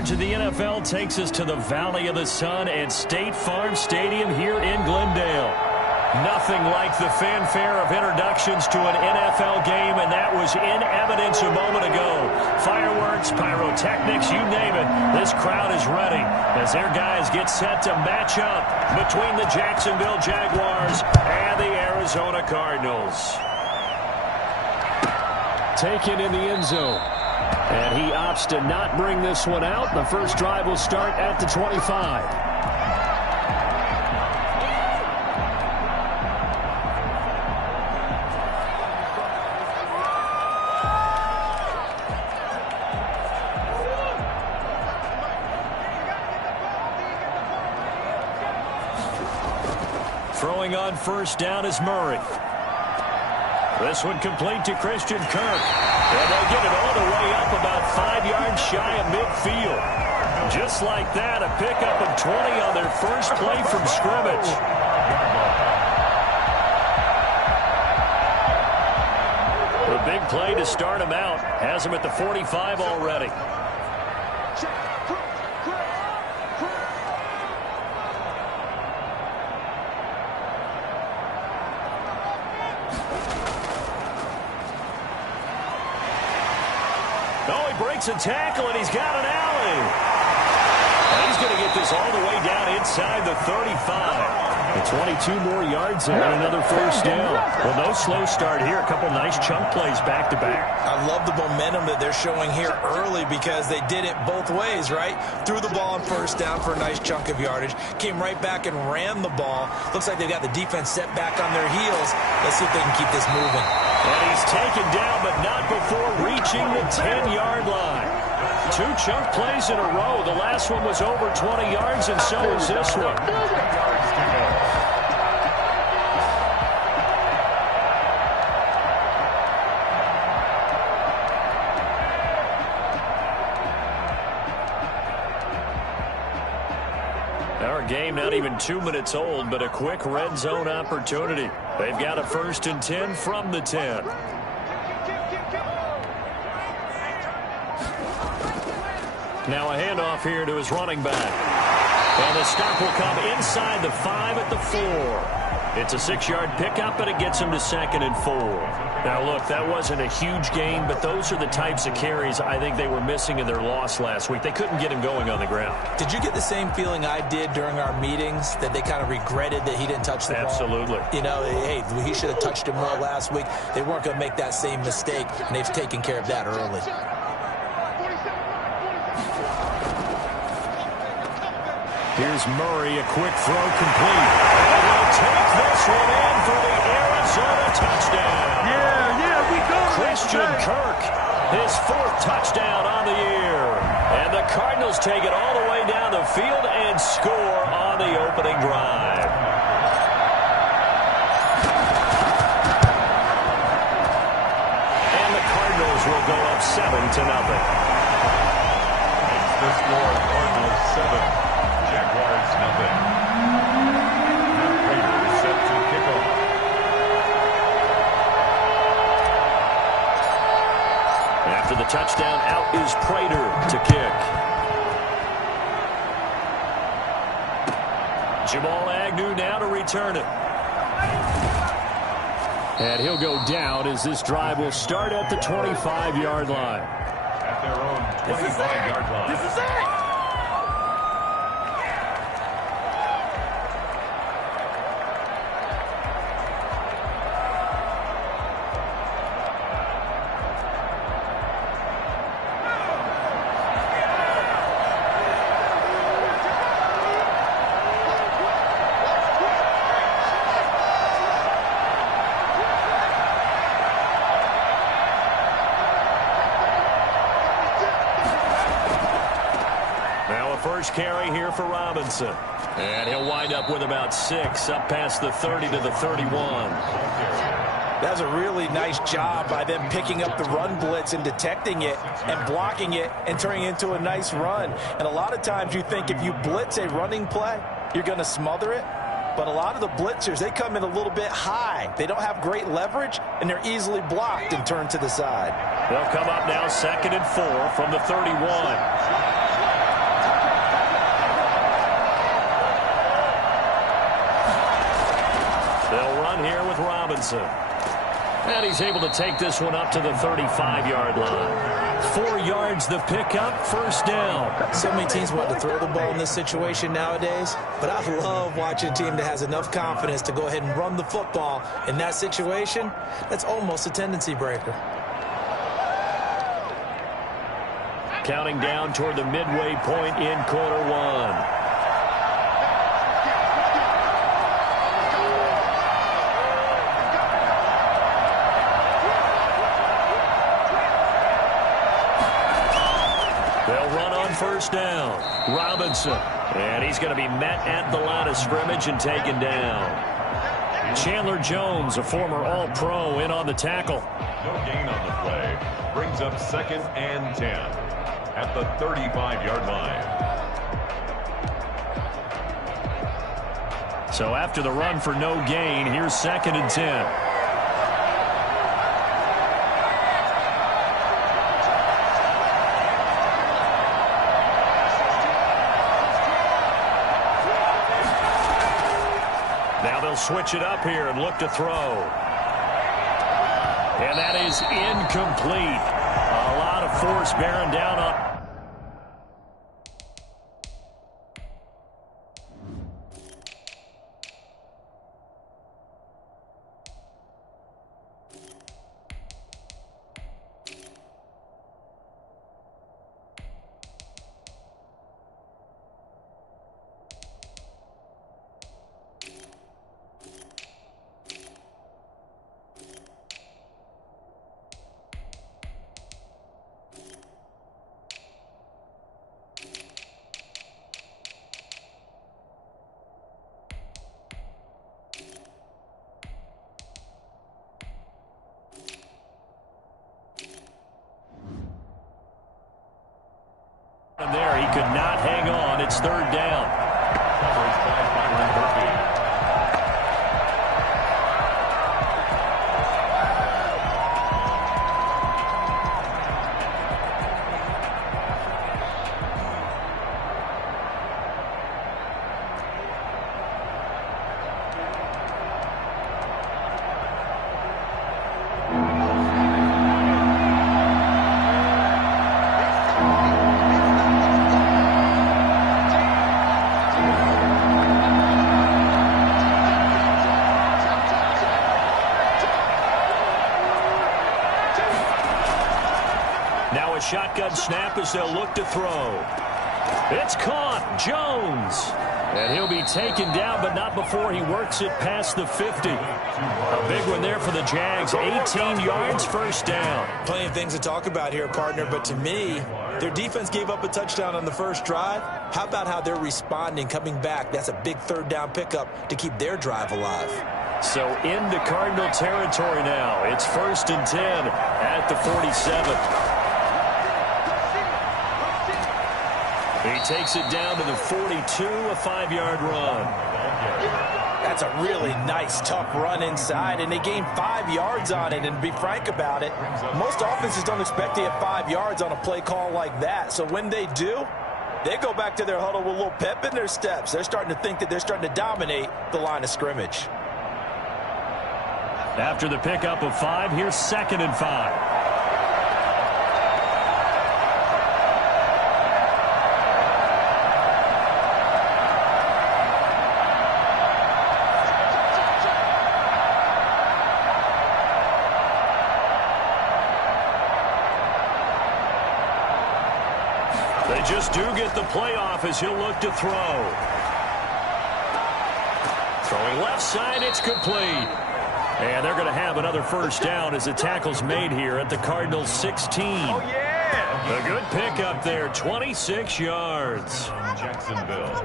coverage of the NFL takes us to the Valley of the Sun at State Farm Stadium here in Glendale. Nothing like the fanfare of introductions to an NFL game, and that was in evidence a moment ago. Fireworks, pyrotechnics, you name it. This crowd is ready as their guys get set to match up between the Jacksonville Jaguars and the Arizona Cardinals. Taken in the end zone. And he opts to not bring this one out. The first drive will start at the 25. Throwing on first down is Murray. This one complete to Christian Kirk. And they get it all the way up about 5 yards shy of midfield. Just like that, a pickup of 20 on their first play from scrimmage. The big play to start him out has him at the 45 already. Breaks a tackle, and he's got an alley. And he's going to get this all the way down inside the 35. And 22 more yards and another first down. Well, no slow start here. A couple nice chunk plays back-to-back. I love the momentum that they're showing here early because they did it both ways, right? Threw the ball on first down for a nice chunk of yardage. Came right back and ran the ball. Looks like they've got the defense set back on their heels. Let's see if they can keep this moving. And he's taken down, but not before reaching the 10-yard line. 2 chunk plays in a row. The last one was over 20 yards, and so is this one. Our game not even 2 minutes old, but a quick red zone opportunity. They've got a 1st and 10 from the 10. Now a handoff here to his running back. And the stop will come inside the 5 at the 4. It's a 6-yard pickup, and it gets him to 2nd and 4. Now, look, that wasn't a huge gain, but those are the types of carries I think they were missing in their loss last week. They couldn't get him going on the ground. Did you get the same feeling I did during our meetings, that they kind of regretted that he didn't touch the ball? Absolutely. You know, hey, he should have touched him more last week. They weren't going to make that same mistake, and they've taken care of that early. Here's Murray, a quick throw complete. And he'll take this one in for the Arizona touchdown. Yeah, we go. Christian Kirk, his 4th touchdown on the year. And the Cardinals take it all the way down the field and score on the opening drive. And the Cardinals will go up 7-0. Makes the score Cardinals 7. Jaguars nothing. Matt Prater is set to kick off. After the touchdown, out is Prater to kick. Jamal Agnew now to return it. And he'll go down as this drive will start at the 25-yard line. At their own 25-yard line. This is it! First carry here for Robinson. And he'll wind up with about 6 up past the 30 to the 31. That's a really nice job by them picking up the run blitz and detecting it and blocking it and turning it into a nice run. And a lot of times you think if you blitz a running play, you're going to smother it. But a lot of the blitzers, they come in a little bit high. They don't have great leverage, and they're easily blocked and turned to the side. They'll come up now 2nd and 4 from the 31. Robinson. And he's able to take this one up to the 35-yard line. 4 yards the pickup, first down. So many teams want to throw the ball in this situation nowadays, but I love watching a team that has enough confidence to go ahead and run the football in that situation. That's almost a tendency breaker. Counting down toward the midway point in quarter one. First down, Robinson, and he's going to be met at the line of scrimmage and taken down. Chandler Jones, a former All-Pro, in on the tackle. No gain on the play. Brings up 2nd and 10 at the 35-yard line. So after the run for no gain, here's 2nd and 10. Switch it up here and look to throw. And that is incomplete. A lot of force bearing down on. And there, he could not hang on. It's 3rd down. Covers by Byron Murphy. Shotgun snap as they'll look to throw. It's caught. Jones. And he'll be taken down, but not before he works it past the 50. A big one there for the Jags. 18 yards, first down. Plenty of things to talk about here, partner, but to me, their defense gave up a touchdown on the first drive. How about how they're responding, coming back? That's a big 3rd down pickup to keep their drive alive. So into Cardinal territory now. It's 1st and 10 at the 47. He takes it down to the 42, a 5-yard run. That's a really nice, tough run inside, and they gained 5 yards on it. And to be frank about it, most offenses don't expect to get 5 yards on a play call like that. So when they do, they go back to their huddle with a little pep in their steps. They're starting to think that they're starting to dominate the line of scrimmage. After the pickup of 5, here's 2nd and 5. They just do get the play off as he'll look to throw. Throwing left side, it's complete. And they're going to have another first down as the tackle's made here at the Cardinals' 16. Oh, yeah! A good pickup there, 26 yards. Jacksonville.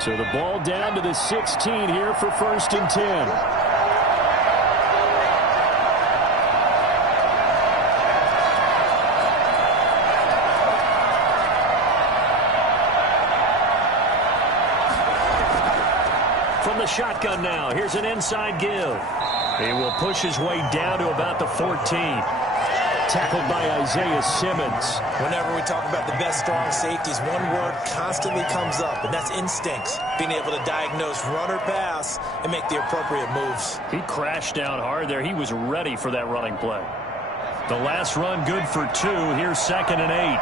So the ball down to the 16 here for 1st and 10. From the shotgun now, here's an inside give. He will push his way down to about the 14. Tackled by Isaiah Simmons. Whenever we talk about the best strong safeties, one word constantly comes up, and that's instincts. Being able to diagnose run or pass and make the appropriate moves. He crashed down hard there. He was ready for that running play. The last run good for 2. Here's 2nd and 8.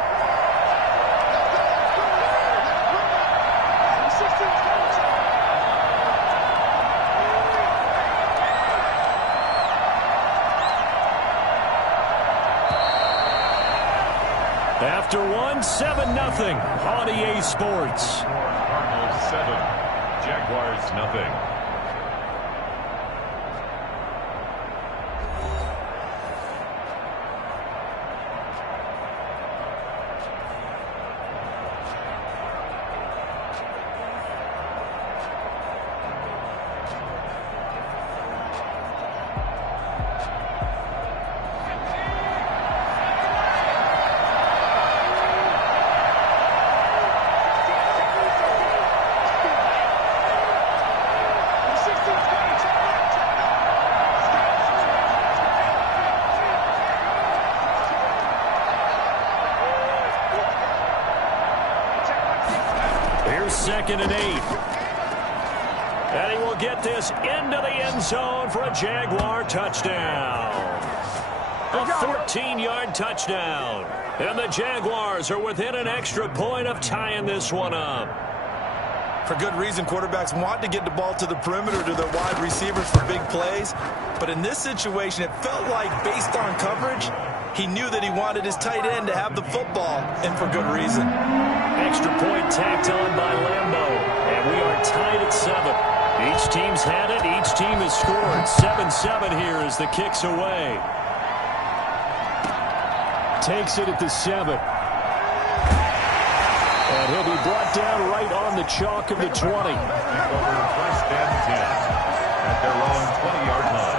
After 7-0 on EA Sports. Cardinals 7, Jaguars nothing. Here's 2nd and 8. And he will get this into the end zone for a Jaguar touchdown. A 14-yard touchdown. And the Jaguars are within an extra point of tying this one up. For good reason, quarterbacks want to get the ball to the perimeter to their wide receivers for big plays. But in this situation, it felt like, based on coverage, he knew that he wanted his tight end to have the football, and for good reason. Extra point tacked on by Lambo. And we are tied at 7. Each team's had it. Each team has scored. 7-7 here as the kick's away. Takes it at the 7. And he'll be brought down right on the chalk of the 20. Over 1st and 10 at their own 20-yard line.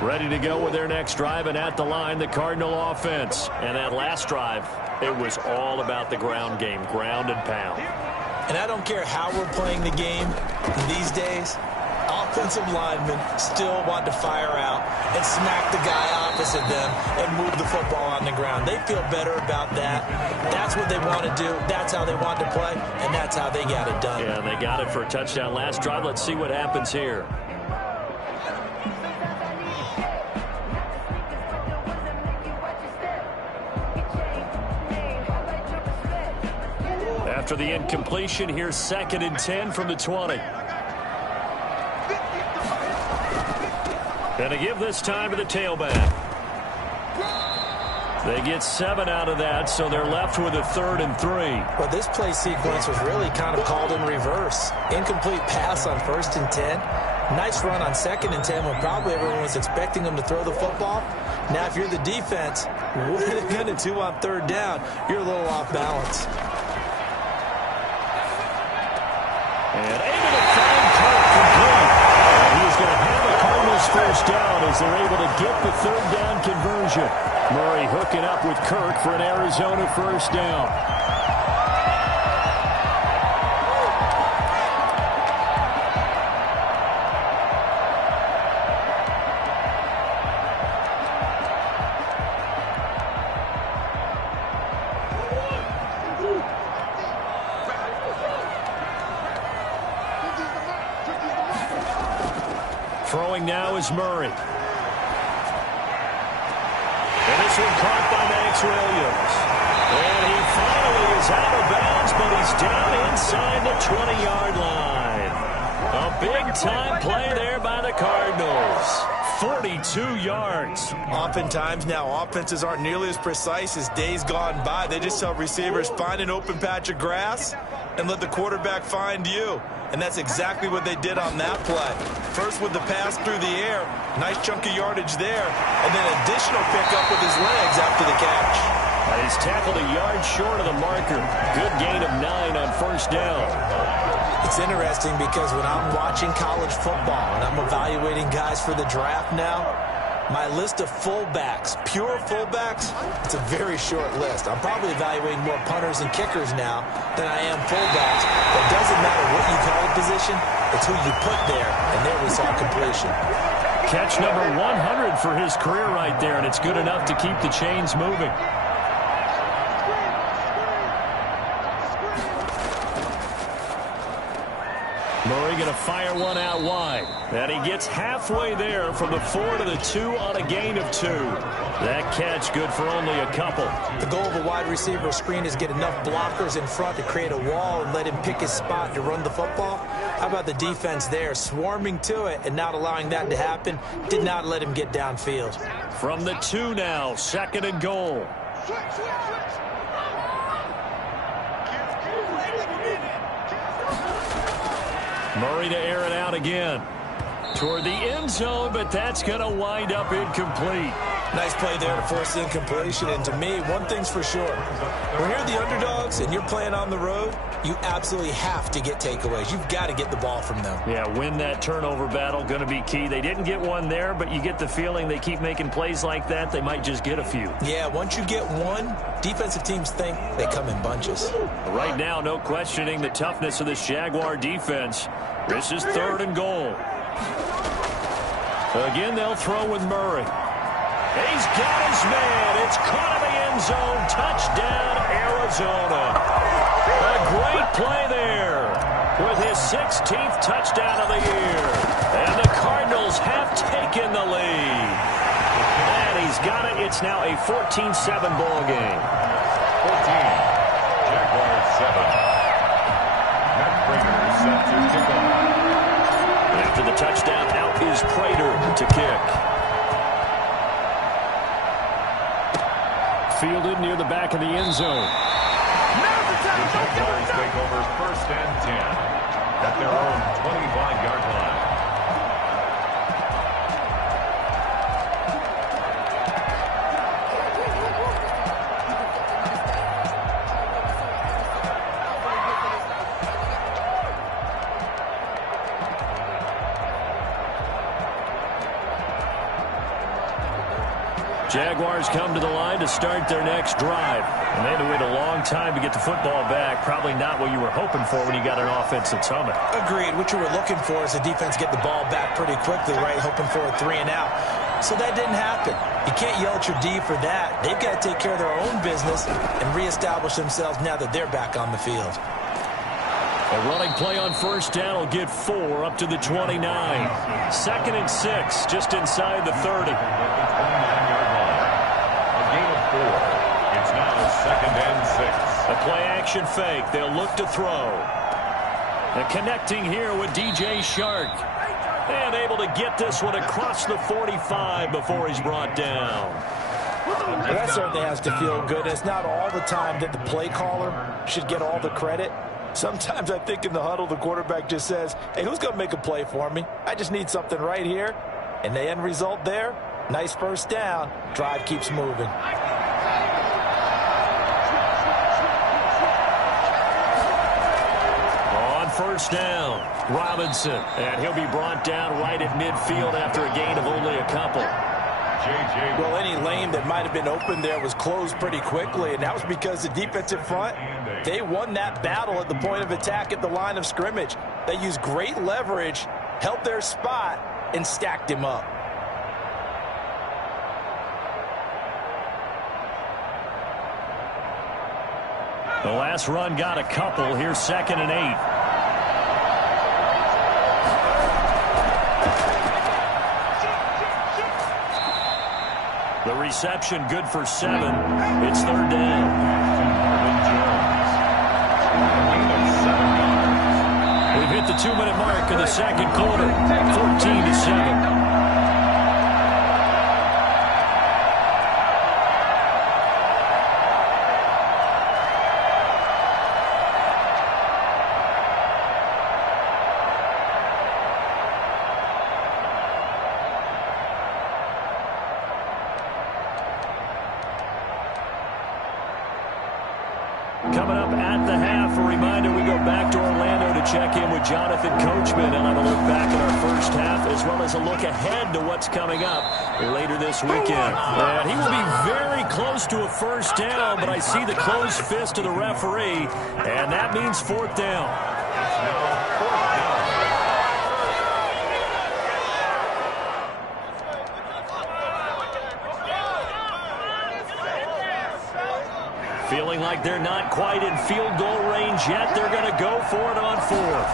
Ready to go with their next drive, and at the line, the Cardinal offense. And that last drive, it was all about the ground game, ground and pound. And I don't care how we're playing the game these days, offensive linemen still want to fire out and smack the guy opposite them and move the football on the ground. They feel better about that. That's what they want to do. That's how they want to play, and that's how they got it done. Yeah, and they got it for a touchdown last drive. Let's see what happens here. After the incompletion, here's 2nd and 10 from the 20. And to give this time to the tailback. They get 7 out of that, so they're left with a 3rd and 3. Well, this play sequence was really kind of called in reverse. Incomplete pass on 1st and 10. Nice run on 2nd and 10 when probably everyone was expecting them to throw the football. Now, if you're the defense, what are they going to do on 3rd down? You're a little off balance. And able to find Kirk complete. And he is going to have a Cardinals 1st down as they're able to get the 3rd down conversion. Murray hooking up with Kirk for an Arizona 1st down. Throwing now is Murray. And this one caught by Max Williams. And he finally is out of bounds, but he's down inside the 20-yard line. A big-time play there by the Cardinals. 42 yards. Oftentimes now, offenses aren't nearly as precise as days gone by. They just tell receivers, find an open patch of grass and let the quarterback find you. And that's exactly what they did on that play. First with the pass through the air, nice chunk of yardage there, and then additional pickup with his legs after the catch. And he's tackled a yard short of the marker. Good gain of 9 on 1st down. It's interesting because when I'm watching college football and I'm evaluating guys for the draft now, My list of fullbacks, pure fullbacks, it's a very short list. I'm probably evaluating more punters and kickers now than I am fullbacks. It doesn't matter what you call a position, it's who you put there, and there we saw completion. Catch number 100 for his career right there, and it's good enough to keep the chains moving. Murray going to fire one out wide. And he gets halfway there from the 4 to the 2 on a gain of 2. That catch good for only a couple. The goal of a wide receiver screen is get enough blockers in front to create a wall and let him pick his spot to run the football. How about the defense there, swarming to it and not allowing that to happen? Did not let him get downfield. From the 2 now, 2nd and goal. Murray to air it out again. Toward the end zone, but that's going to wind up incomplete. Nice play there to force the incompletion. And to me, one thing's for sure. When you're the underdogs and you're playing on the road, you absolutely have to get takeaways. You've got to get the ball from them. Yeah, win that turnover battle, going to be key. They didn't get one there, but you get the feeling they keep making plays like that, they might just get a few. Yeah, once you get one, defensive teams think they come in bunches. Right now, no questioning the toughness of this Jaguar defense. This is 3rd and goal. Again, they'll throw with Murray. He's got his man. It's caught in the end zone. Touchdown, Arizona. A great play there with his 16th touchdown of the year. And the Cardinals have taken the lead. And he's got it. It's now a 14-7 ball game. 14. Jaguars 7. Matt Prater is set to kick off. After the touchdown, out is Prater to kick. Fielded near the back of the end zone. The Jaguars take over 1st and 10 at their own 25-yard line. Jaguars come to the line to start their next drive. And they had to wait a long time to get the football back. Probably not what you were hoping for when you got an offense that's humming. Agreed. What you were looking for is the defense get the ball back pretty quickly, right? Hoping for a 3 and out. So that didn't happen. You can't yell at your D for that. They've got to take care of their own business and reestablish themselves now that they're back on the field. A running play on 1st down will get 4 up to the 29. 2nd and 6, just inside the 30. It's now 2nd and 6. A play-action fake. They'll look to throw. And connecting here with DJ Shark. And able to get this one across the 45 before he's brought down. Well, that certainly has to feel good. It's not all the time that the play caller should get all the credit. Sometimes I think in the huddle, the quarterback just says, hey, who's going to make a play for me? I just need something right here. And the end result there, nice 1st down. Drive keeps moving. On 1st down, Robinson. And he'll be brought down right at midfield after a gain of only a couple. Well, any lane that might have been open there was closed pretty quickly, and that was because the defensive front, they won that battle at the point of attack at the line of scrimmage. They used great leverage, held their spot, and stacked him up. The last run got a couple. Here's 2nd and 8. The reception good for 7. It's 3rd down. We've hit the 2-minute mark of the 2nd quarter. 14-7. Coming up at the half, a reminder we go back to Orlando to check in with Jonathan Coachman and have a look back at our first half as well as a look ahead to what's coming up later this weekend. And he will be very close to a first down, but I see the closed fist of the referee, and that means fourth down. Feeling like they're not quite in field goal range yet, they're going to go for it on fourth.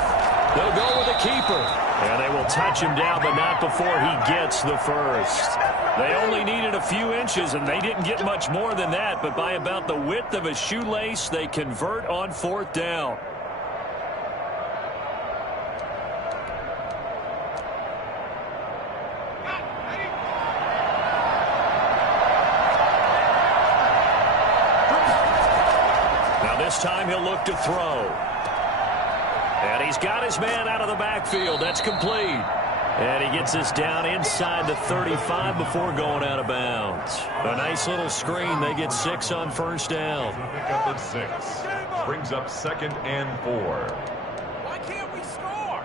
They'll go with the keeper. And they will touch him down, but not before he gets the first. They only needed a few inches, and they didn't get much more than that. But by about the width of a shoelace, they convert on fourth down. This time he'll look to throw. And he's got his man out of the backfield. That's complete. And he gets this down inside the 35 before going out of bounds. A nice little screen. They get 6 on first down. Pick up at 6. Brings up 2nd and 4. Why can't we score?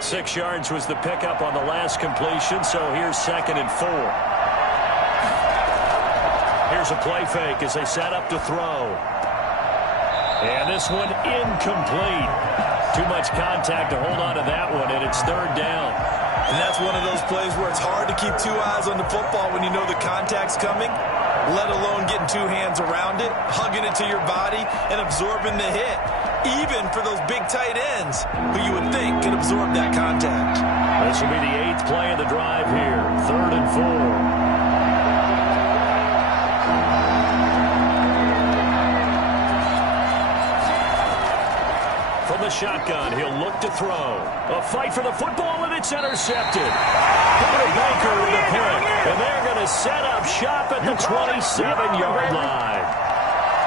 6 yards was the pickup on the last completion, so here's 2nd and 4. Here's a play fake as they set up to throw. And this one incomplete. Too much contact to hold on to that one, and it's third down. And that's one of those plays where it's hard to keep 2 eyes on the football when you know the contact's coming, let alone getting 2 hands around it, hugging it to your body, and absorbing the hit, even for those big tight ends who you would think could absorb that contact. This will be the 8th play of the drive here, 3rd and 4. From the shotgun, he'll look to throw. A fight for the football, and it's intercepted. Porter Baker with the pick, and they're going to set up shop at the 27-yard line.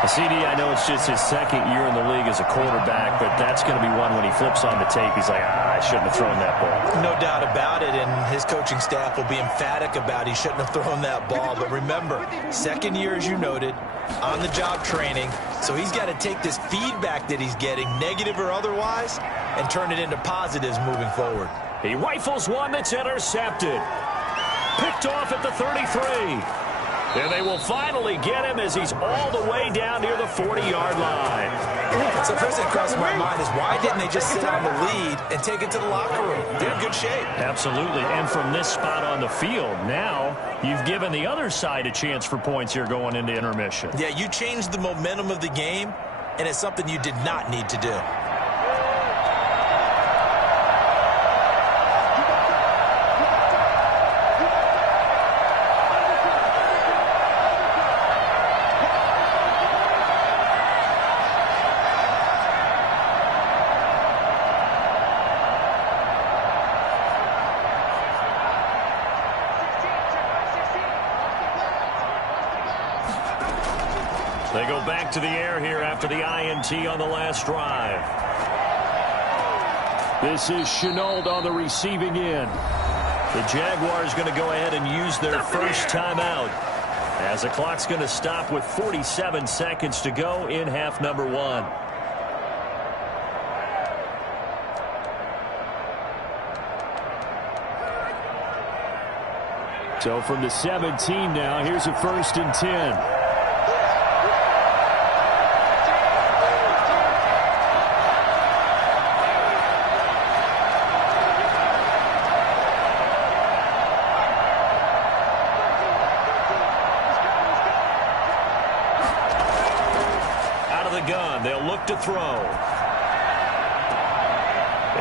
CD, I know it's just his 2nd year in the league as a quarterback, but that's going to be one when he flips on the tape. He's like, I shouldn't have thrown that ball. No doubt about it, and his coaching staff will be emphatic about he shouldn't have thrown that ball. But remember, 2nd year, as you noted, on-the-job training, so he's got to take this feedback that he's getting, negative or otherwise, and turn it into positives moving forward. He rifles one that's intercepted. Picked off at the 33. And they will finally get him as he's all the way down near the 40-yard line. So first thing that crossed my mind is why didn't they just sit on the lead and take it to the locker room? They're in good shape. Absolutely. And from this spot on the field, now you've given the other side a chance for points here going into intermission. Yeah, you changed the momentum of the game, and it's something you did not need to do. They go back to the air here after the INT on the last drive. This is Shenault on the receiving end. The Jaguars going to go ahead and use their first timeout as the clock's going to stop with 47 seconds to go in half number 1. So from the 17 now, here's a 1st and 10. They'll look to throw.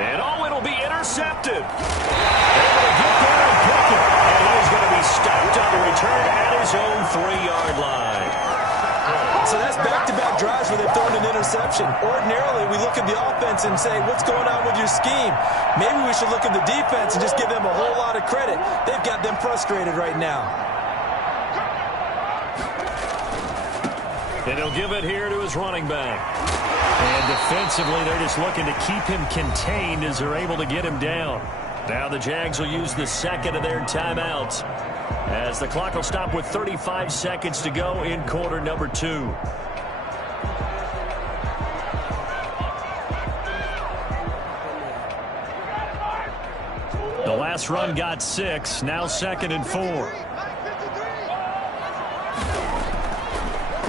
And it'll be intercepted. They're going to get there and pick it. And he's going to be stopped on the return at his own 3-yard line. So that's back-to-back drives where they've thrown an interception. Ordinarily, we look at the offense and say, what's going on with your scheme? Maybe we should look at the defense and just give them a whole lot of credit. They've got them frustrated right now. And he'll give it here to his running back. And defensively, they're just looking to keep him contained as they're able to get him down. Now the Jags will use the 2nd of their timeouts as the clock will stop with 35 seconds to go in quarter number 2. The last run got 6, now 2nd and 4.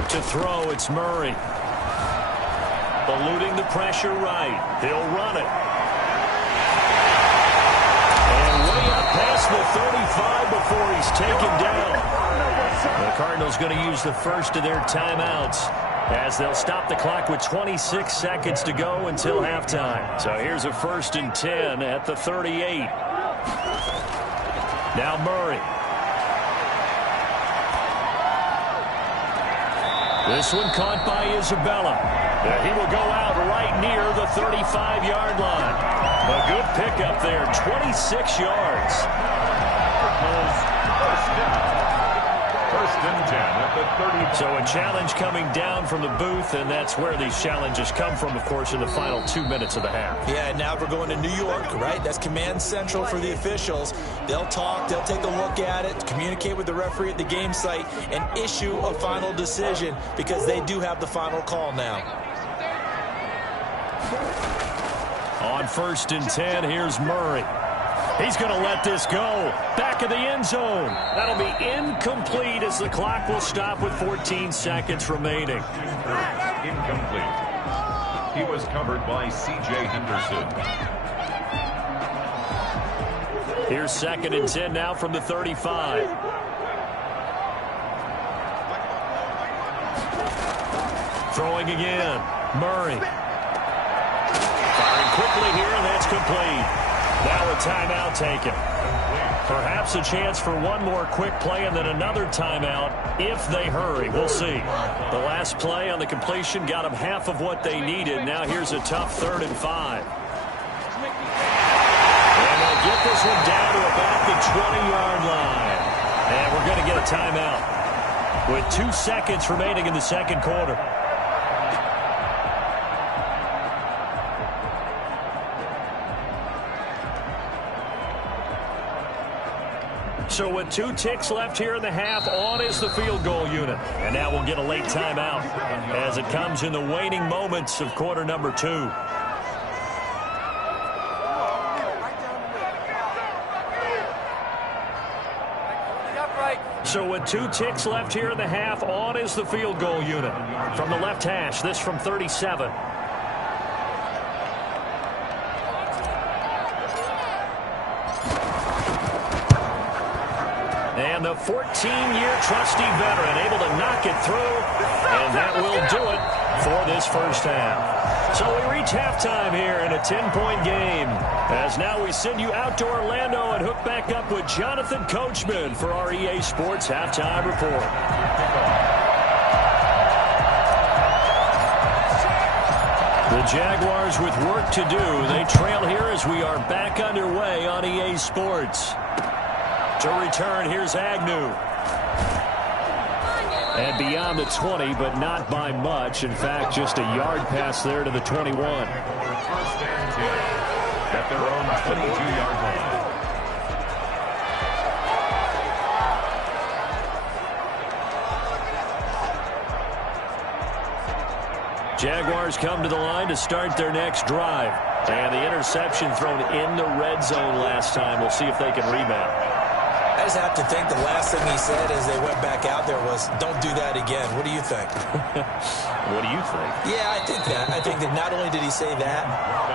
To throw, it's Murray. Eluding the pressure right. He'll run it. And way up past the 35 before he's taken down. The Cardinals going to use the first of their timeouts as they'll stop the clock with 26 seconds to go until halftime. So here's a 1st and 10 at the 38. Now Murray. This one caught by Isabella. He will go out right near the 35-yard line. A good pickup there, 26 yards. First and 10 at the 30. So a challenge coming down from the booth, and that's where these challenges come from, of course, in the final 2 minutes of the half. Yeah, now we're going to New York, right? That's command central for the officials. They'll talk, they'll take a look at it, communicate with the referee at the game site, and issue a final decision because they do have the final call now. On 1st and 10, here's Murray. He's going to let this go. Back of the end zone. That'll be incomplete as the clock will stop with 14 seconds remaining. Incomplete. He was covered by C.J. Henderson. Here's 2nd and 10 now from the 35. Throwing again. Murray. Firing quickly here, and that's complete. Now a timeout taken. Perhaps a chance for one more quick play and then another timeout if they hurry. We'll see. The last play on the completion got them half of what they needed. Now here's a tough 3rd and 5. And they'll get this one down to about the 20-yard line. And we're going to get a timeout with 2 seconds remaining in the second quarter. So with 2 ticks left here in the half, on is the field goal unit. And now we'll get a late timeout as it comes in the waning moments of quarter number 2. So with 2 ticks left here in the half, on is the field goal unit. From the left hash, this from 37. And the 14-year trusty veteran able to knock it through, and that will do it for this first half. So we reach halftime here in a 10-point game, as now we send you out to Orlando and hook back up with Jonathan Coachman for our EA Sports Halftime Report. The Jaguars with work to do. They trail here as we are back underway on EA Sports. To return, here's Agnew. And beyond the 20, but not by much. In fact, just a yard pass there to the 21. First and 10 at their own 22-yard line. Jaguars come to the line to start their next drive. And the interception thrown in the red zone last time. We'll see if they can rebound. I just have to think the last thing he said as they went back out there was, don't do that again. What do you think? What do you think? Yeah, I think that. I think that not only did he say that,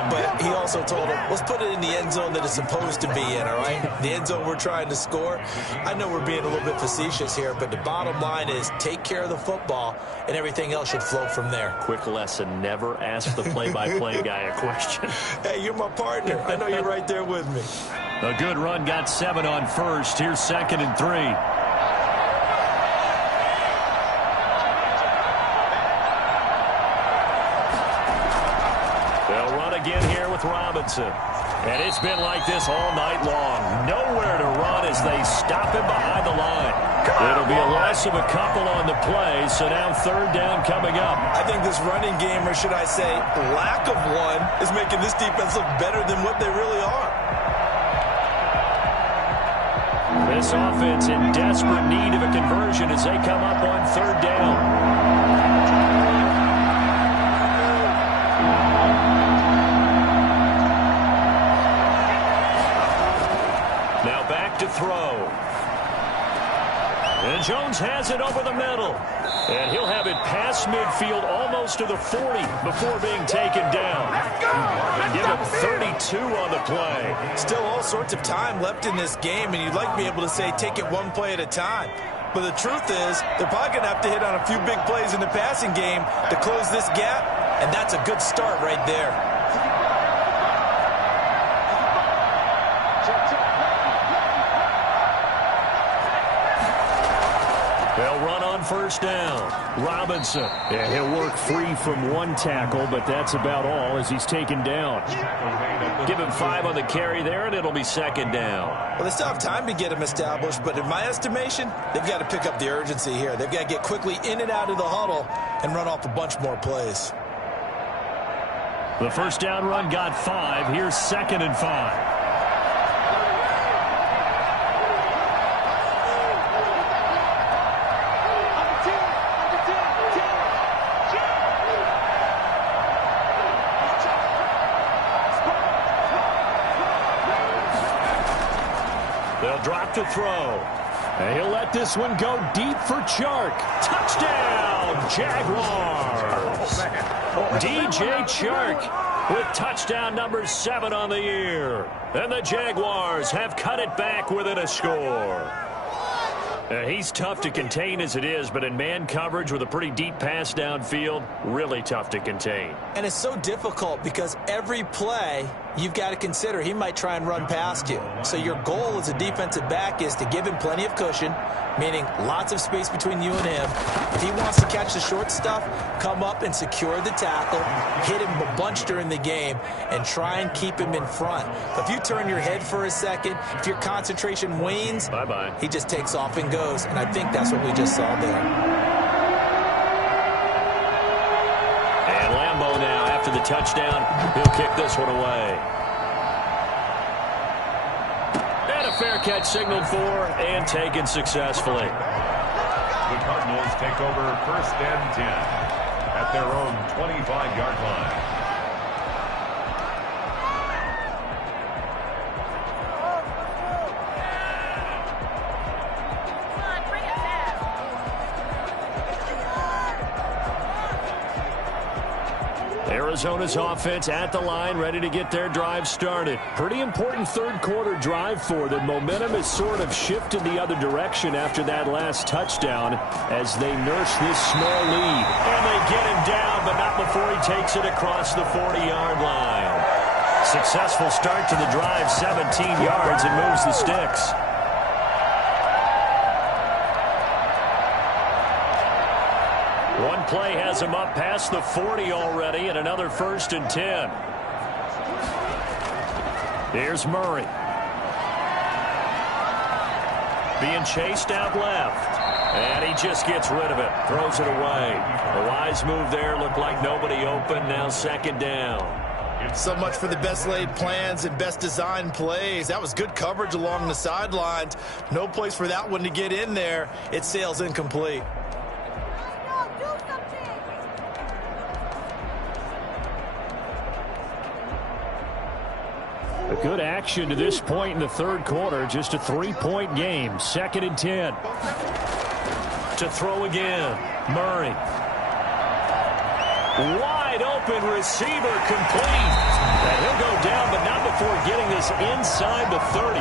but he also told him, let's put it in the end zone that it's supposed to be in, all right? The end zone we're trying to score. I know we're being a little bit facetious here, but the bottom line is take care of the football, and everything else should flow from there. Quick lesson, never ask the play-by-play guy a question. Hey, you're my partner. I know you're right there with me. A good run, got 7 on first. Here's 2nd and 3. They'll run again here with Robinson. And it's been like this all night long. Nowhere to run as they stop him behind the line. It'll be a loss of a couple on the play, so now 3rd down coming up. I think this running game, or should I say lack of one, is making this defense look better than what they really are. This offense in desperate need of a conversion as they come up on third down. Now back to throw. And Jones has it over the middle. And he'll have it past midfield almost to the 40 before being taken down. And give him 32 on the play. Still all sorts of time left in this game, and you'd like to be able to say take it one play at a time. But the truth is, they're probably going to have to hit on a few big plays in the passing game to close this gap, and that's a good start right there. They'll run on first down. Robinson. Yeah, he'll work free from one tackle, but that's about all as he's taken down. Give him 5 on the carry there, and it'll be second down. Well, they still have time to get him established, but in my estimation, they've got to pick up the urgency here. They've got to get quickly in and out of the huddle and run off a bunch more plays. The first down run got 5. Here's 2nd and 5. They'll drop to throw. And he'll let this one go deep for Chark. Touchdown, Jaguars. DJ Chark with touchdown number 7 on the year. And the Jaguars have cut it back within a score. He's tough to contain as it is, but in man coverage with a pretty deep pass downfield, really tough to contain. And it's so difficult because every play you've got to consider he might try and run past you. So your goal as a defensive back is to give him plenty of cushion, meaning lots of space between you and him. If he wants to catch the short stuff, come up and secure the tackle, hit him a bunch during the game, and try and keep him in front. But if you turn your head for a second, if your concentration wanes, bye-bye. He just takes off and goes, and I think that's what we just saw there. And Lambeau now, after the touchdown, he'll kick this one away. And a fair catch signaled for and taken successfully. The Cardinals take over 1st and 10 at their own 25-yard line. Arizona's offense at the line, ready to get their drive started. Pretty important third-quarter drive for them. Momentum has sort of shifted the other direction after that last touchdown as they nurse this small lead. And they get him down, but not before he takes it across the 40-yard line. Successful start to the drive, 17 yards, and moves the sticks. One play has him up past the 40 already, and another 1st and 10. Here's Murray. Being chased out left. And he just gets rid of it. Throws it away. A wise move there. Looked like nobody open. Now 2nd down. So much for the best laid plans and best designed plays. That was good coverage along the sidelines. No place for that one to get in there. It sails incomplete. A good action to this point in the third quarter. Just a 3-point game. 2nd and 10. To throw again. Murray. Wide open receiver complete. And he'll go down, but not before getting this inside the 30.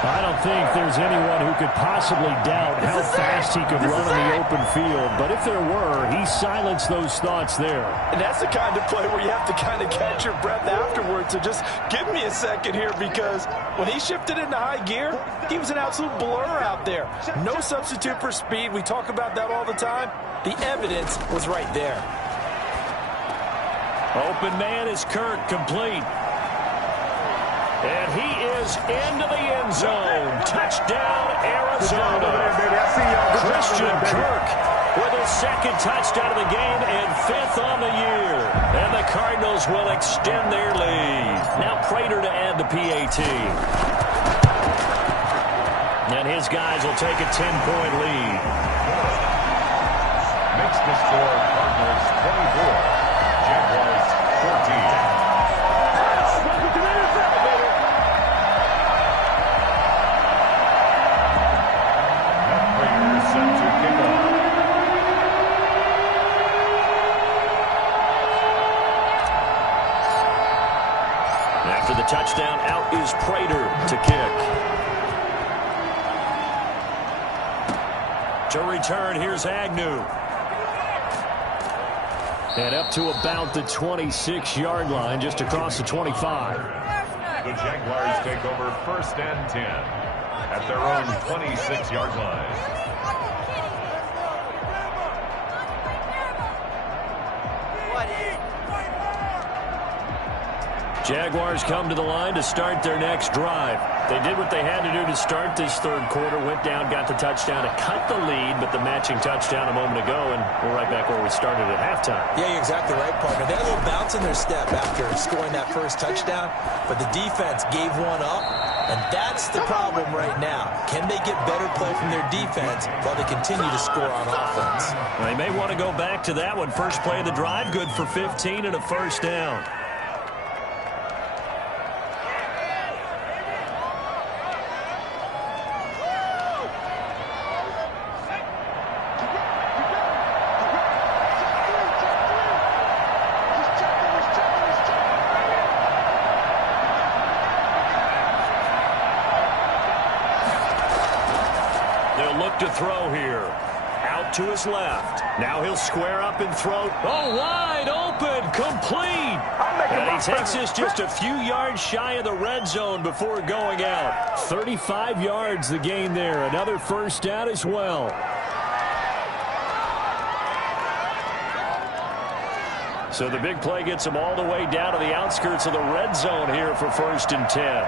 I don't think there's anyone who could possibly doubt how fast he could run in the open field. But if there were, he silenced those thoughts there. And that's the kind of play where you have to kind of catch your breath afterwards. So just give me a second here, because when he shifted into high gear, he was an absolute blur out there. No substitute for speed. We talk about that all the time. The evidence was right there. Open man is Kirk, complete. And he is into the end zone. Touchdown, Arizona. Christian Kirk with his 2nd touchdown of the game and 5th on the year. And the Cardinals will extend their lead. Now Prater to add the PAT. And his guys will take a 10-point lead. Makes the score Cardinals 24, Jaguars 14. After the touchdown, out is Prater to kick. To return, here's Agnew. And up to about the 26-yard line, just across the 25. The Jaguars take over 1st and 10 at their own 26-yard line. Jaguars come to the line to start their next drive. They did what they had to do to start this third quarter, went down, got the touchdown to cut the lead, but the matching touchdown a moment ago, and we're right back where we started at halftime. Yeah, you're exactly right, partner. They had a little bounce in their step after scoring that first touchdown, but the defense gave one up, and that's the problem right now. Can they get better play from their defense while they continue to score on offense? Well, they may want to go back to that one. First play of the drive, good for 15 and a first down. To throw here. Out to his left. Now he'll square up and throw. Oh, wide open. Complete. And he takes this just a few yards shy of the red zone before going out. 35 yards the gain there. Another first down as well. So the big play gets him all the way down to the outskirts of the red zone here for 1st and 10.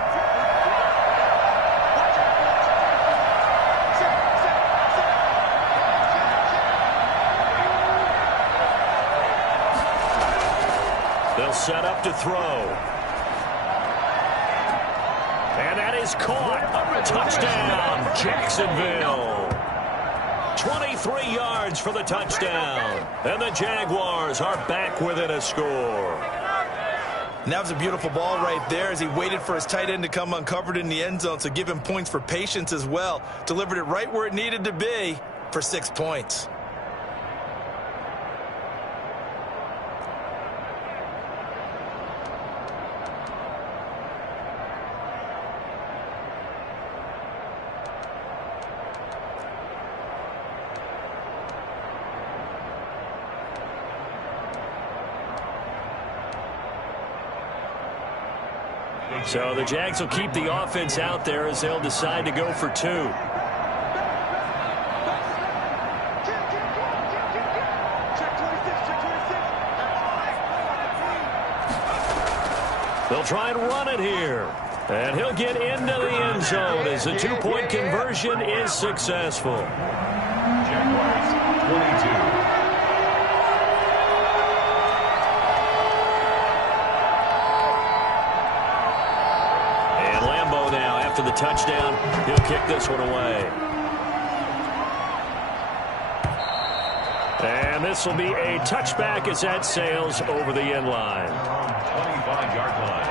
They'll set up to throw. And that is caught. Touchdown, Jacksonville. 23 yards for the touchdown. And the Jaguars are back within a score. And that was a beautiful ball right there as he waited for his tight end to come uncovered in the end zone, so give him points for patience as well. Delivered it right where it needed to be for 6 points. So the Jags will keep the offense out there as they'll decide to go for 2. They'll try and run it here. And he'll get into the end zone as the 2-point conversion is successful. Jaguars 22. After the touchdown, he'll kick this one away. And this will be a touchback as that sails over the end line. 25-yard line.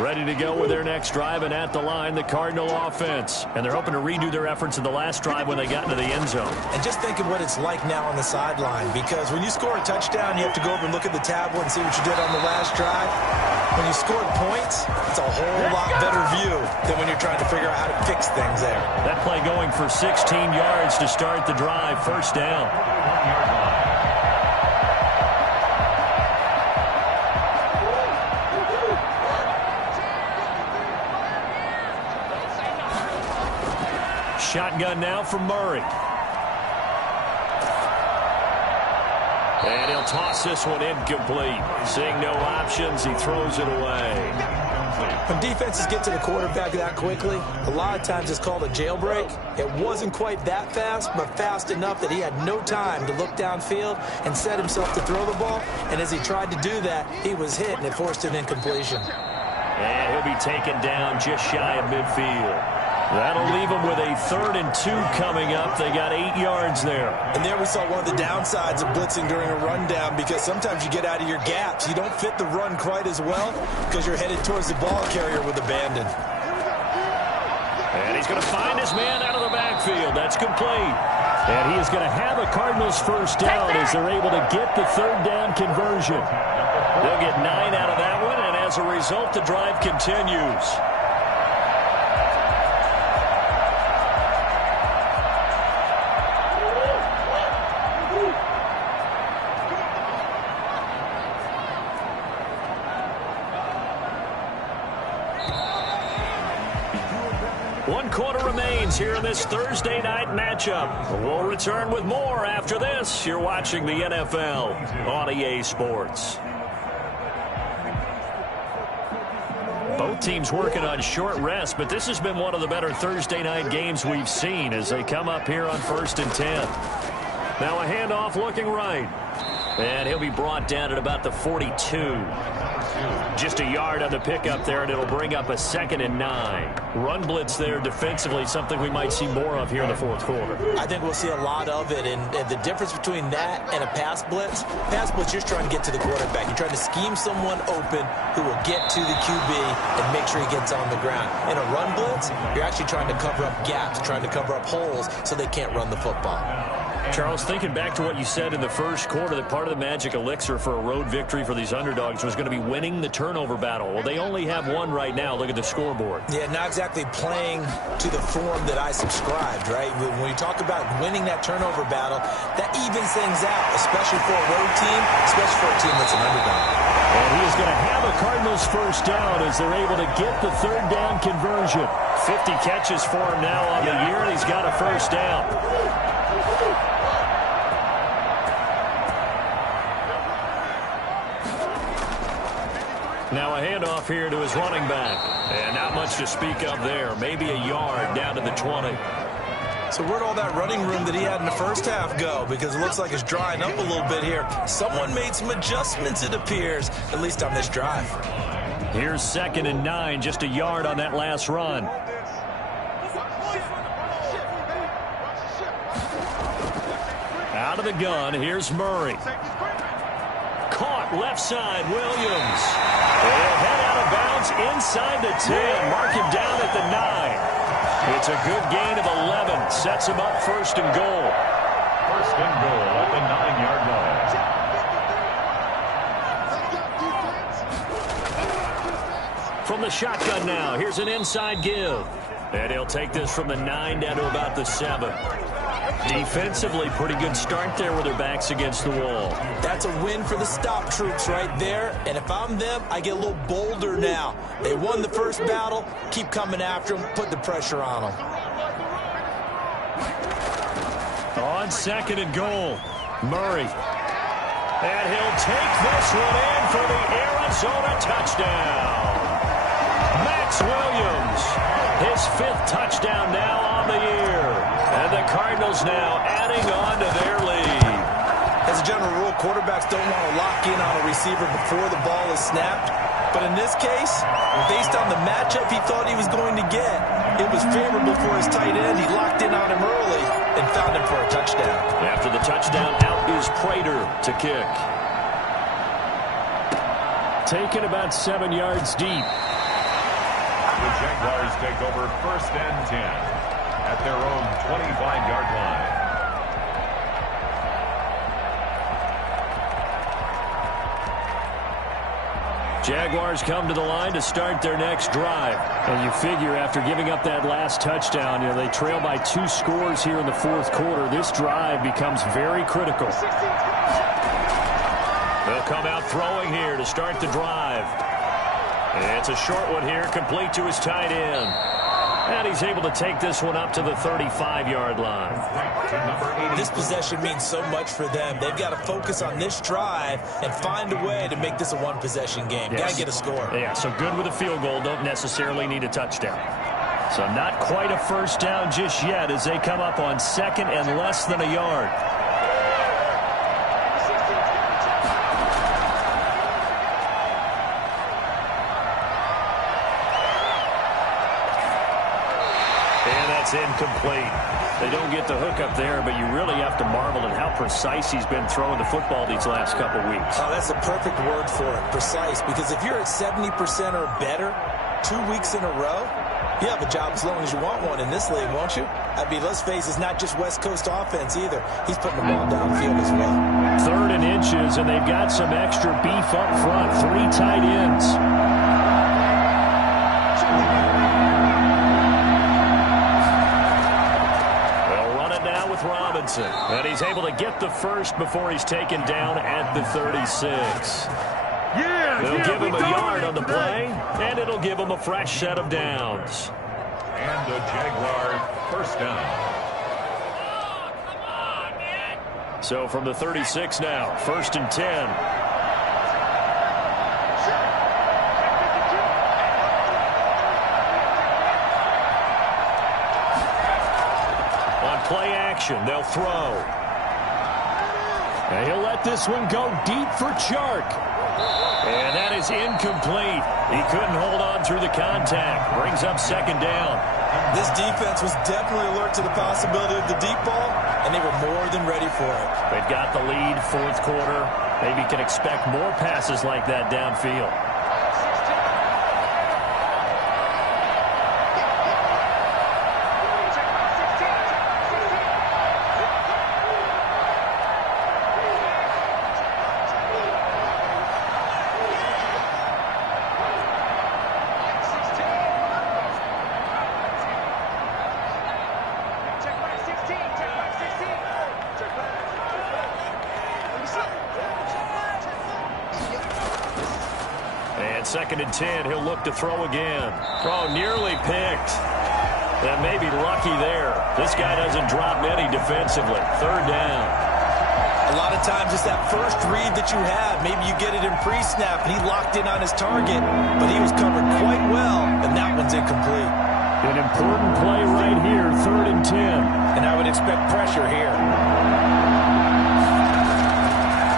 Ready to go with their next drive, and at the line, the Cardinal offense. And they're hoping to redo their efforts in the last drive when they got into the end zone. And just think of what it's like now on the sideline, because when you score a touchdown, you have to go over and look at the tablet and see what you did on the last drive. When you scored points, it's a whole lot better view than when you're trying to figure out how to fix things there. That play going for 16 yards to start the drive, first down. 1-yard line. Shotgun now from Murray. And he'll toss this one incomplete. Seeing no options, he throws it away. When defenses get to the quarterback that quickly, a lot of times it's called a jailbreak. It wasn't quite that fast, but fast enough that he had no time to look downfield and set himself to throw the ball. And as he tried to do that, he was hit, and it forced an incompletion. And he'll be taken down just shy of midfield. That'll leave them with a 3rd and 2 coming up. They got 8 yards there. And there we saw one of the downsides of blitzing during a rundown, because sometimes you get out of your gaps. You don't fit the run quite as well because you're headed towards the ball carrier with abandon. And he's going to find his man out of the backfield. That's complete. And he is going to have a Cardinals first down as they're able to get the 3rd down conversion. They'll get 9 out of that one, and as a result, the drive continues. One quarter remains here in this Thursday night matchup. We'll return with more after this. You're watching the NFL on EA Sports. Both teams working on short rest, but this has been one of the better Thursday night games we've seen as they come up here on 1st and 10. Now a handoff looking right. And he'll be brought down at about the 42. Just a yard on the pickup there, and it'll bring up a 2nd and 9. Run blitz there defensively, something we might see more of here in the 4th quarter. I think we'll see a lot of it, and the difference between that and a pass blitz, you're just trying to get to the quarterback. You're trying to scheme someone open who will get to the QB and make sure he gets on the ground. In a run blitz, you're actually trying to cover up gaps, trying to cover up holes so they can't run the football. Charles, thinking back to what you said in the 1st quarter, that part of the magic elixir for a road victory for these underdogs was going to be winning the turnover battle. Well, they only have one right now. Look at the scoreboard. Yeah, not exactly playing to the form that I subscribed, right? When you talk about winning that turnover battle, that evens things out, especially for a road team, especially for a team that's an underdog. And he is going to have a Cardinals first down as they're able to get the 3rd down conversion. 50 catches for him now on the year, and he's got a first down. Now a handoff here to his running back. And not much to speak of there. Maybe a yard down to the 20. So where'd all that running room that he had in the first half go? Because it looks like it's drying up a little bit here. Someone made some adjustments, it appears, at least on this drive. Here's 2nd and 9, just a yard on that last run. Out of the gun, here's Murray. Caught left side, Williams. He'll head out of bounds inside the 10. Mark him down at the 9. It's a good gain of 11. Sets him up 1st and goal. 1st and goal at the 9-yard line. From the shotgun now, here's an inside give. And he'll take this from the 9 down to about the 7. Defensively, pretty good start there with their backs against the wall. That's a win for the stop troops right there. And if I'm them, I get a little bolder now. They won the first battle. Keep coming after them. Put the pressure on them. On 2nd and goal, Murray. And he'll take this one in for the Arizona touchdown. Max Williams, his 5th touchdown now on the year. And the Cardinals now adding on to their lead. As a general rule, quarterbacks don't want to lock in on a receiver before the ball is snapped. But in this case, based on the matchup he thought he was going to get, it was favorable for his tight end. He locked in on him early and found him for a touchdown. After the touchdown, out is Prater to kick. Taken about 7 yards deep. The Jaguars take over 1st and 10. At their own 25-yard line. Jaguars come to the line to start their next drive. And you figure after giving up that last touchdown, they trail by 2 scores here in the 4th quarter. This drive becomes very critical. They'll come out throwing here to start the drive. It's a short one here, complete to his tight end. And he's able to take this one up to the 35-yard line. This possession means so much for them. They've got to focus on this drive and find a way to make this a one-possession game. Yes. Got to get a score. Yeah, so good with a field goal. Don't necessarily need a touchdown. So not quite a first down just yet as they come up on 2nd and less than a yard. And that's incomplete. They don't get the hook up there, but you really have to marvel at how precise he's been throwing the football these last couple weeks. Oh, that's a perfect word for it, precise, because if you're at 70% or better 2 weeks in a row, you have a job as long as you want one in this league, won't you? I mean, let's face it, it's not just West Coast offense either. He's putting the ball downfield as well. 3rd and inches, and they've got some extra beef up front. 3 tight ends. Robinson, and he's able to get the first before he's taken down at the 36. They'll give him a yard on the play, and it'll give him a fresh set of downs. And the Jaguars first down. So from the 36 now, 1st and 10. Play action. They'll throw. And he'll let this one go deep for Chark. And that is incomplete. He couldn't hold on through the contact. Brings up 2nd down. This defense was definitely alert to the possibility of the deep ball, and they were more than ready for it. They've got the lead, 4th quarter. Maybe can expect more passes like that downfield. And 2nd and 10, he'll look to throw again. Oh, nearly picked. And maybe lucky there. This guy doesn't drop many defensively. 3rd down. A lot of times it's that first read that you have. Maybe you get it in pre-snap, and he locked in on his target, but he was covered quite well, and that one's incomplete. An important play right here, 3rd and 10. And I would expect pressure here.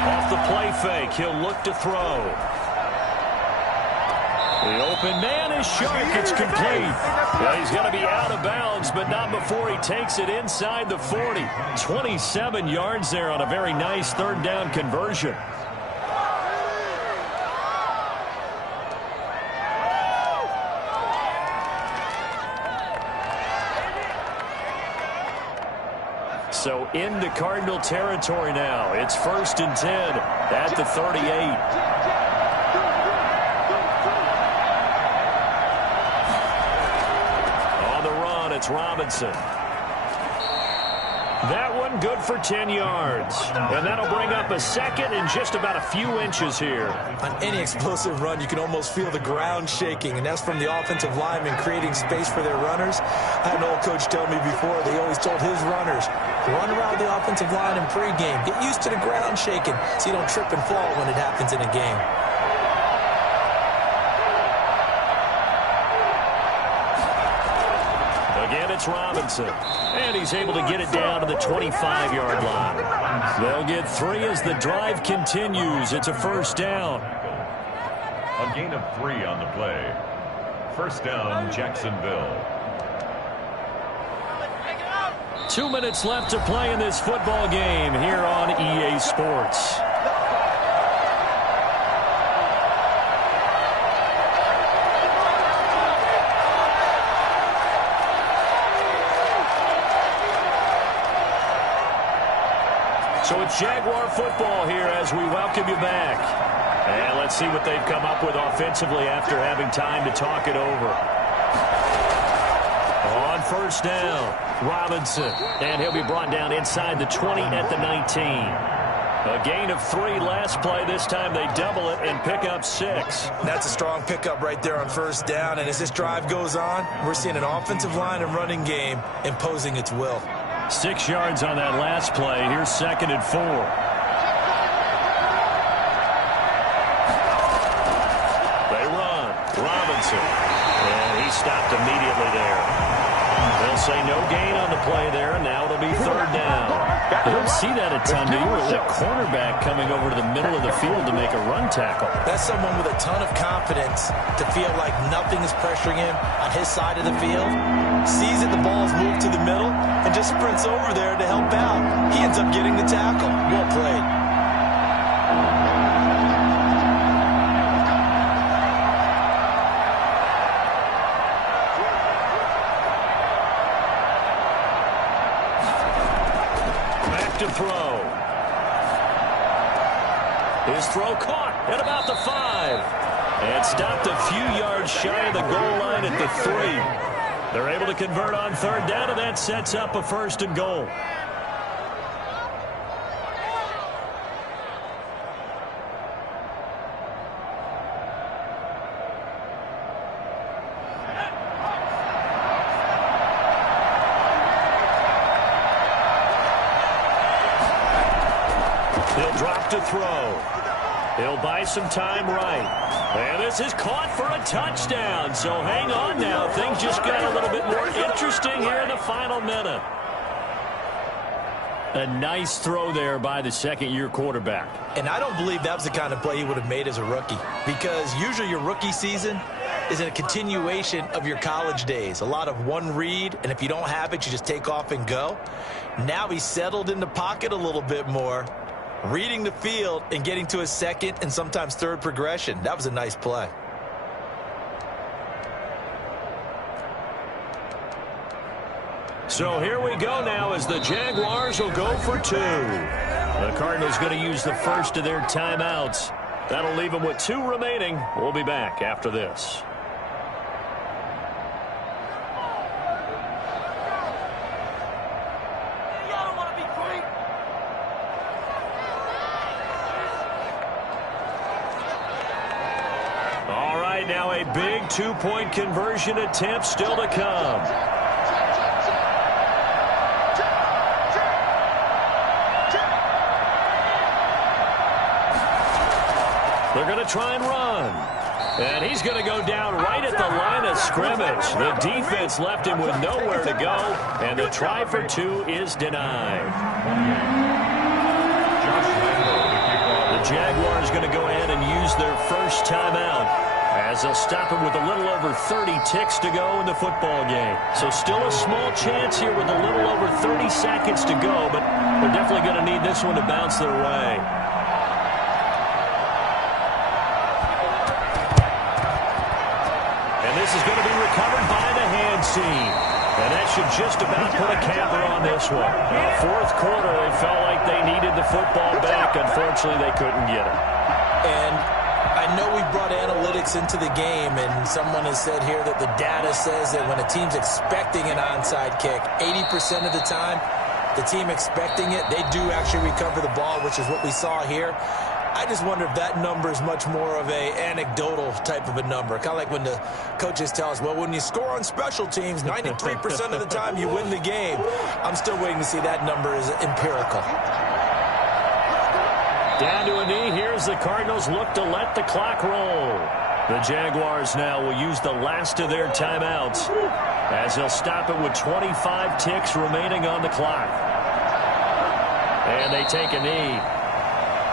Off the play fake, he'll look to throw. The open man is Chark. It's complete. Well, he's going to be out of bounds, but not before he takes it inside the 40. 27 yards there on a very nice 3rd down conversion. So into Cardinal territory now. It's 1st and 10 at the 38. It's Robinson. That one good for 10 yards. And that'll bring up a 2nd and just about a few inches here. On any explosive run, you can almost feel the ground shaking, and that's from the offensive linemen creating space for their runners. I had an old coach tell me before, they always told his runners, run around the offensive line in pregame. Get used to the ground shaking so you don't trip and fall when it happens in a game. Again, it's Robinson. And he's able to get it down to the 25-yard line. They'll get 3 as the drive continues. It's a 1st down. A gain of 3 on the play. 1st down, Jacksonville. 2 minutes left to play in this football game here on EA Sports. So it's Jaguar football here as we welcome you back. And let's see what they've come up with offensively after having time to talk it over. On 1st down, Robinson. And he'll be brought down inside the 20 at the 19. A gain of 3 last play. This time they double it and pick up 6. That's a strong pickup right there on 1st down. And as this drive goes on, we're seeing an offensive line and running game imposing its will. 6 yards on that last play. Here's 2nd and 4. They run. Robinson. And he stopped immediately there. They'll say no gain on the play there, and now it'll be third down. You don't see that a ton, do you? With a cornerback coming over to the middle of the field to make a run tackle. That's someone with a ton of confidence to feel like nothing is pressuring him on his side of the field. Sees that the ball is moved to the middle and just sprints over there to help out. He ends up getting the tackle. Well played. To throw. His throw caught at about the 5. And stopped a few yards shy of the goal line at the 3. They're able to convert on third down, and that sets up a first and goal. He'll drop to throw. He'll buy some time right. And this is caught for a touchdown. So hang on now. Things just got a little bit more interesting here in the final minute. A nice throw there by the second-year quarterback. And I don't believe that was the kind of play he would have made as a rookie. Because usually your rookie season is a continuation of your college days. A lot of one read, and if you don't have it, you just take off and go. Now he's settled in the pocket a little bit more, reading the field and getting to his second and sometimes third progression. That was a nice play. So here we go now as the Jaguars will go for 2. The Cardinals going to use the first of their timeouts. That'll leave them with 2 remaining. We'll be back after this. All right, now a big 2-point conversion attempt still to come. They're going to try and run. And he's going to go down right at the line of scrimmage. The defense left him with nowhere to go, and the try for 2 is denied. The Jaguars going to go ahead and use their first timeout as they'll stop him with a little over 30 ticks to go in the football game. So still a small chance here with a little over 30 seconds to go, but they're definitely going to need this one to bounce their way. This is going to be recovered by the hands team. And that should just about put a capper on this one. Fourth quarter, they felt like they needed the football back. Unfortunately, they couldn't get it. And I know we brought analytics into the game, and someone has said here that the data says that when a team's expecting an onside kick, 80% of the time, the team expecting it, they do actually recover the ball, which is what we saw here. I just wonder if that number is much more of a anecdotal type of a number. Kind of like when the coaches tell us, well, when you score on special teams, 93% of the time you win the game. I'm still waiting to see that number is empirical. Down to a knee. Here's the Cardinals look to let the clock roll. The Jaguars now will use the last of their timeouts as they'll stop it with 25 ticks remaining on the clock. And they take a knee.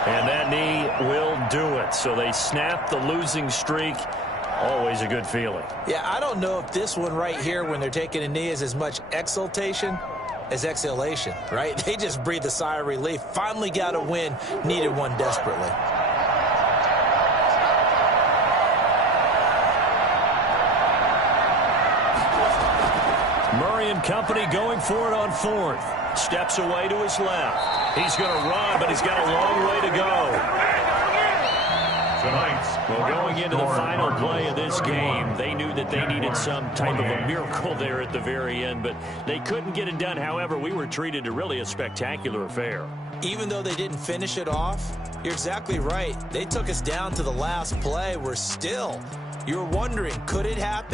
And that knee will do it. So they snap the losing streak. Always a good feeling. Yeah, I don't know if this one right here when they're taking a knee is as much exultation as exhalation, right? They just breathe a sigh of relief. Finally got a win. Needed one desperately. Murray and company going for it on fourth. Steps away to his left. He's going to run, but he's got a long way to go. Well, going into the final play of this game, they knew that they needed some type of a miracle there at the very end, but they couldn't get it done. However, we were treated to really a spectacular affair. Even though they didn't finish it off, you're exactly right. They took us down to the last play. We're still, you're wondering, could it happen?